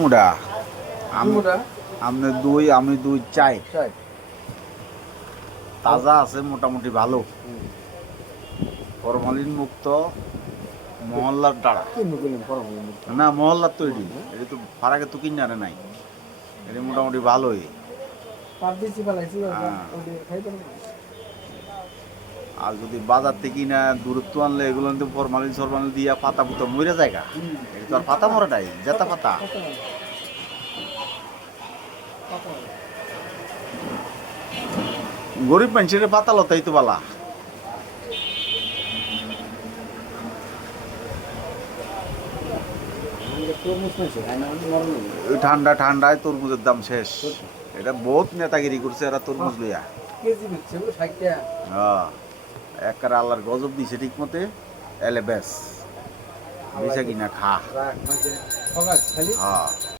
মুডা আপনি দুই আমি দুই চাই তাজা আছে মোটামুটি ভালো ফরমালিন মুক্ত মহল্লার ডাড়া না মহল্লার তৈরি এটা তো ফারাকে তো কিনে আনে নাই এটা মোটামুটি ভালোই আর যদি বাজার থেকে না দূরত্ব আনলে এগুলো কিন্তু ফরমালিন সরমালিন দিয়া পাতা পুতা মরে জায়গা এটা তো আর পাতা মরা নাই জেতা পাতা গরিব মানুষের পাতা লতাই তো বালা ঠান্ডা ঠান্ডায় তরমুজের দাম শেষ এটা বহুত নেতাগিরি করছে এরা তরমুজ লইয়া হ্যাঁ একবার আল্লাহর গজব দিছে ঠিক মতে এলে বেশ বেচা কিনা খা হ্যাঁ